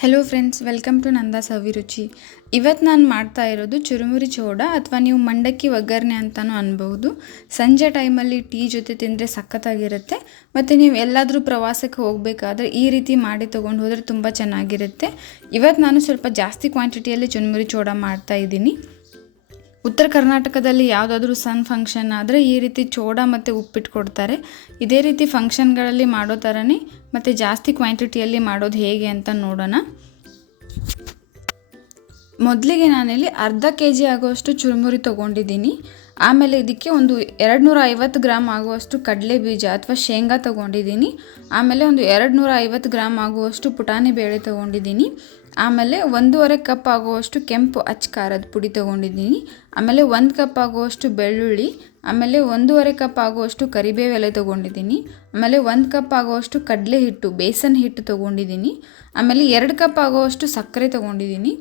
Hello friends, welcome to ನಂದಾ ಸವಿರುಚಿ. ಇವತ್ತು ನಾನು ಮಾಡ್ತಾ ಇರೋದು ಚುರುಮುರಿ ಚೋಡ ಅಥವಾ ನೀವು ಮಂಡಕ್ಕಿ ಒಗ್ಗರಣೆ ಅಂತಲೂ ಅನ್ಬೋದು. ಸಂಜೆ ಟೈಮಲ್ಲಿ ಟೀ ಜೊತೆ ತಿಂದರೆ ಸಖತ್ತಾಗಿರುತ್ತೆ. ಮತ್ತು ನೀವು ಎಲ್ಲಾದರೂ ಪ್ರವಾಸಕ್ಕೆ ಹೋಗಬೇಕಾದ್ರೆ ಈ ರೀತಿ ಮಾಡಿ ತೊಗೊಂಡು ಹೋದರೆ ತುಂಬ ಚೆನ್ನಾಗಿರುತ್ತೆ. ಇವತ್ತು ನಾನು ಸ್ವಲ್ಪ ಜಾಸ್ತಿ ಕ್ವಾಂಟಿಟಿಯಲ್ಲಿ ಚುರುಮುರಿ ಚೋಡ ಮಾಡ್ತಾಯಿದ್ದೀನಿ. ಉತ್ತರ ಕರ್ನಾಟಕದಲ್ಲಿ ಯಾವುದಾದ್ರೂ ಸಣ್ಣ ಫಂಕ್ಷನ್ ಆದರೆ ಈ ರೀತಿ ಚೋಡ ಮತ್ತು ಉಪ್ಪಿಟ್ಟು ಕೊಡ್ತಾರೆ. ಇದೇ ರೀತಿ ಫಂಕ್ಷನ್ಗಳಲ್ಲಿ ಮಾಡೋ ಥರನೇ ಮತ್ತು ಜಾಸ್ತಿ ಕ್ವಾಂಟಿಟಿಯಲ್ಲಿ ಮಾಡೋದು ಹೇಗೆ ಅಂತ ನೋಡೋಣ. ಮೊದಲಿಗೆ ನಾನಿಲ್ಲಿ ಅರ್ಧ kg ಆಗುವಷ್ಟು ಚುರುಮುರಿ ತೊಗೊಂಡಿದ್ದೀನಿ. ಆಮೇಲೆ ಇದಕ್ಕೆ ಒಂದು 250 ಗ್ರಾಮ್ ಆಗುವಷ್ಟು ಕಡಲೆ ಬೀಜ ಅಥವಾ ಶೇಂಗಾ ತೊಗೊಂಡಿದ್ದೀನಿ. ಆಮೇಲೆ ಒಂದು 250 ಗ್ರಾಮ್ ಆಗುವಷ್ಟು ಪುಟಾಣಿ ಬೇಳೆ ತೊಗೊಂಡಿದ್ದೀನಿ. ಆಮೇಲೆ 1.5 ಕಪ್ ಆಗುವಷ್ಟು ಕೆಂಪು ಅಚ್ಚ ಖಾರದ ಪುಡಿ ತೊಗೊಂಡಿದ್ದೀನಿ. ಆಮೇಲೆ 1 ಕಪ್ ಆಗುವಷ್ಟು ಬೆಳ್ಳುಳ್ಳಿ. ಆಮೇಲೆ 1.5 ಕಪ್ ಆಗುವಷ್ಟು ಕರಿಬೇವು ಎಲೆ ತೊಗೊಂಡಿದ್ದೀನಿ. ಆಮೇಲೆ 1 ಕಪ್ ಆಗುವಷ್ಟು ಕಡಲೆ ಹಿಟ್ಟು ಬೇಸನ್ ಹಿಟ್ಟು ತೊಗೊಂಡಿದ್ದೀನಿ. ಆಮೇಲೆ 2 ಕಪ್ ಆಗುವಷ್ಟು ಸಕ್ಕರೆ ತೊಗೊಂಡಿದ್ದೀನಿ.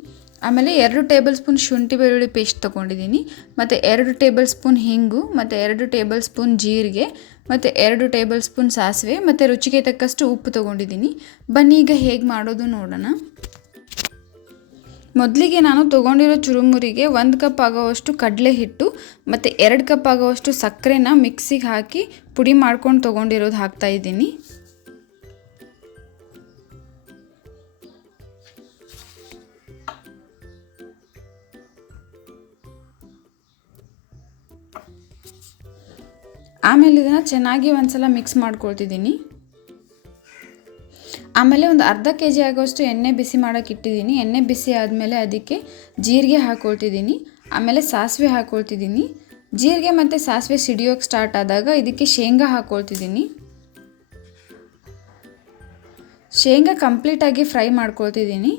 ಆಮೇಲೆ 2 ಟೇಬಲ್ ಸ್ಪೂನ್ ಶುಂಠಿ ಬೆಳ್ಳುಳ್ಳಿ ಪೇಸ್ಟ್ ತೊಗೊಂಡಿದ್ದೀನಿ. ಮತ್ತು 2 ಟೇಬಲ್ ಸ್ಪೂನ್ ಹಿಂಗು ಮತ್ತು 2 ಟೇಬಲ್ ಸ್ಪೂನ್ ಜೀರಿಗೆ ಮತ್ತು 2 ಟೇಬಲ್ ಸ್ಪೂನ್ ಸಾಸಿವೆ ಮತ್ತು ರುಚಿಗೆ ತಕ್ಕಷ್ಟು ಉಪ್ಪು ತೊಗೊಂಡಿದ್ದೀನಿ. ಬನ್ನಿ ಈಗ ಹೇಗೆ ಮಾಡೋದು ನೋಡೋಣ. ಮೊದಲಿಗೆ ನಾನು ತೊಗೊಂಡಿರೋ ಚುರುಮುರಿಗೆ 1 ಕಪ್ ಆಗೋವಷ್ಟು ಕಡಲೆ ಹಿಟ್ಟು ಮತ್ತು 2 ಕಪ್ ಆಗೋವಷ್ಟು ಸಕ್ಕರೆನ ಮಿಕ್ಸಿಗೆ ಹಾಕಿ ಪುಡಿ ಮಾಡ್ಕೊಂಡು ತೊಗೊಂಡಿರೋದು ಹಾಕ್ತಾಯಿದ್ದೀನಿ. ಆಮೇಲೆ ಇದನ್ನು ಚೆನ್ನಾಗಿ ಒಂದ್ಸಲ ಮಿಕ್ಸ್ ಮಾಡ್ಕೊಳ್ತಿದ್ದೀನಿ. ಆಮೇಲೆ ಒಂದು ಅರ್ಧ kg ಆಗೋಷ್ಟು ಎಣ್ಣೆ ಬಿಸಿ ಮಾಡೋಕ್ಕೆ ಇಟ್ಟಿದ್ದೀನಿ. ಎಣ್ಣೆ ಬಿಸಿ ಆದಮೇಲೆ ಅದಕ್ಕೆ ಜೀರಿಗೆ ಹಾಕ್ಕೊಳ್ತಿದ್ದೀನಿ. ಆಮೇಲೆ ಸಾಸಿವೆ ಹಾಕ್ಕೊಳ್ತಿದ್ದೀನಿ. ಜೀರಿಗೆ ಮತ್ತು ಸಾಸಿವೆ ಸಿಡಿಯೋಕ್ಕೆ ಸ್ಟಾರ್ಟ್ ಆದಾಗ ಇದಕ್ಕೆ ಶೇಂಗಾ ಹಾಕ್ಕೊಳ್ತಿದ್ದೀನಿ. ಶೇಂಗಾ ಕಂಪ್ಲೀಟಾಗಿ ಫ್ರೈ ಮಾಡ್ಕೊಳ್ತಿದ್ದೀನಿ.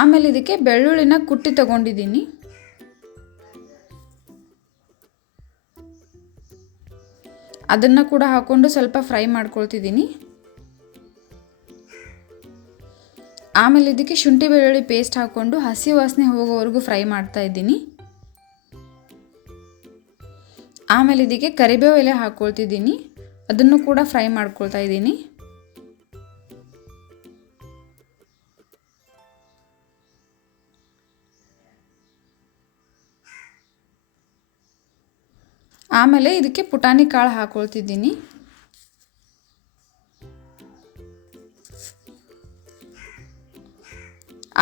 ಆಮೇಲೆ ಇದಕ್ಕೆ ಬೆಳ್ಳುಳ್ಳಿನ ಕುಟ್ಟಿ ತಗೊಂಡಿದ್ದೀನಿ. ಅದನ್ನು ಕೂಡ ಹಾಕ್ಕೊಂಡು ಸ್ವಲ್ಪ ಫ್ರೈ ಮಾಡ್ಕೊಳ್ತಿದ್ದೀನಿ. ಆಮೇಲೆ ಇದಕ್ಕೆ ಶುಂಠಿ ಬೆಳ್ಳುಳ್ಳಿ ಪೇಸ್ಟ್ ಹಾಕ್ಕೊಂಡು ಹಸಿ ವಾಸನೆ ಹೋಗೋವರೆಗೂ ಫ್ರೈ ಮಾಡ್ತಾ ಇದ್ದೀನಿ. ಆಮೇಲೆ ಇದಕ್ಕೆ ಕರಿಬೇವು ಎಲೆ ಹಾಕ್ಕೊಳ್ತಿದ್ದೀನಿ. ಅದನ್ನು ಕೂಡ ಫ್ರೈ ಮಾಡ್ಕೊಳ್ತಾ ಇದ್ದೀನಿ. ಆಮೇಲೆ ಇದಕ್ಕೆ ಪುಟಾಣಿ ಕಾಳು ಹಾಕ್ಕೊಳ್ತಿದ್ದೀನಿ.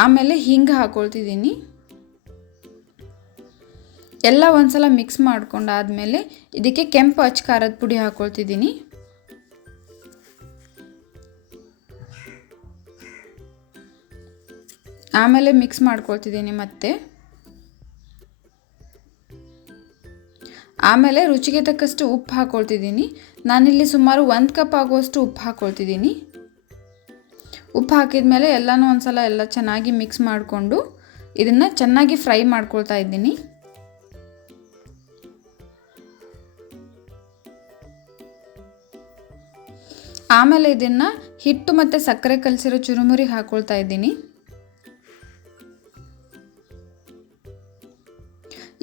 ಆಮೇಲೆ ಹಿಂಗೆ ಹಾಕ್ಕೊಳ್ತಿದ್ದೀನಿ. ಎಲ್ಲ ಒಂದ್ಸಲ ಮಿಕ್ಸ್ ಮಾಡ್ಕೊಂಡಾದ್ಮೇಲೆ ಇದಕ್ಕೆ ಕೆಂಪು ಅಚ್ಚ ಖಾರದ ಪುಡಿ ಹಾಕ್ಕೊಳ್ತಿದ್ದೀನಿ. ಆಮೇಲೆ ಮಿಕ್ಸ್ ಮಾಡ್ಕೊಳ್ತಿದ್ದೀನಿ ಮತ್ತೆ. ಆಮೇಲೆ ರುಚಿಗೆ ತಕ್ಕಷ್ಟು ಉಪ್ಪು ಹಾಕ್ಕೊಳ್ತಿದ್ದೀನಿ. ನಾನಿಲ್ಲಿ ಸುಮಾರು 1 ಕಪ್ ಆಗುವಷ್ಟು ಉಪ್ಪು ಹಾಕ್ಕೊಳ್ತಿದ್ದೀನಿ. ಉಪ್ಪು ಹಾಕಿದ ಮೇಲೆ ಎಲ್ಲನೂ ಒಂದ್ಸಲ ಎಲ್ಲ ಚೆನ್ನಾಗಿ ಮಿಕ್ಸ್ ಮಾಡಿಕೊಂಡು ಇದನ್ನು ಚೆನ್ನಾಗಿ ಫ್ರೈ ಮಾಡ್ಕೊಳ್ತಾ ಇದ್ದೀನಿ. ಆಮೇಲೆ ಇದನ್ನು ಹಿಟ್ಟು ಮತ್ತು ಸಕ್ಕರೆ ಕಲಸಿರೋ ಚುರುಮುರಿಗೆ ಹಾಕ್ಕೊಳ್ತಾ ಇದ್ದೀನಿ.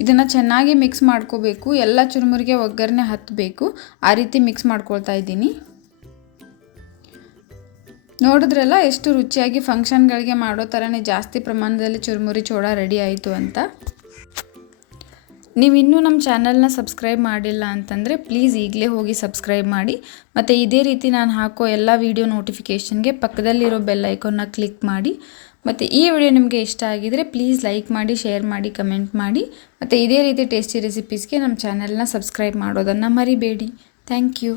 ಇದನ್ನು ಚೆನ್ನಾಗಿ ಮಿಕ್ಸ್ ಮಾಡ್ಕೋಬೇಕು. ಎಲ್ಲ ಚುರುಮುರಿಗೆ ಒಗ್ಗರಣೆ ಹತ್ತಬೇಕು. ಆ ರೀತಿ ಮಿಕ್ಸ್ ಮಾಡ್ಕೊಳ್ತಾ ಇದ್ದೀನಿ. ನೋಡಿದ್ರಲ್ಲ ಎಷ್ಟು ರುಚಿಯಾಗಿ ಫಂಕ್ಷನ್ಗಳಿಗೆ ಮಾಡೋ ಥರನೇ ಜಾಸ್ತಿ ಪ್ರಮಾಣದಲ್ಲಿ ಚುರುಮುರಿ ಚೋಡ ರೆಡಿ ಆಯಿತು ಅಂತ. ನೀವು ಇನ್ನೂ ನಮ್ಮ ಚಾನಲ್ನ ಸಬ್ಸ್ಕ್ರೈಬ್ ಮಾಡಿಲ್ಲ ಅಂತಂದರೆ ಪ್ಲೀಸ್ ಈಗಲೇ ಹೋಗಿ ಸಬ್ಸ್ಕ್ರೈಬ್ ಮಾಡಿ. ಮತ್ತು ಇದೇ ರೀತಿ ನಾನು ಹಾಕೋ ಎಲ್ಲ ವೀಡಿಯೋ ನೋಟಿಫಿಕೇಷನ್ಗೆ ಪಕ್ಕದಲ್ಲಿರೋ ಬೆಲ್ ಐಕಾನ್ನ ಕ್ಲಿಕ್ ಮಾಡಿ. ಮತ್ತು ಈ ವಿಡಿಯೋ ನಿಮಗೆ ಇಷ್ಟ ಆಗಿದರೆ ಪ್ಲೀಸ್ ಲೈಕ್ ಮಾಡಿ, ಶೇರ್ ಮಾಡಿ, ಕಮೆಂಟ್ ಮಾಡಿ. ಮತ್ತು ಇದೇ ರೀತಿ ಟೇಸ್ಟಿ ರೆಸಿಪೀಸ್ಗೆ ನಮ್ಮ ಚಾನಲ್ನ ಸಬ್ಸ್ಕ್ರೈಬ್ ಮಾಡೋದನ್ನು ಮರಿಬೇಡಿ. Thank you.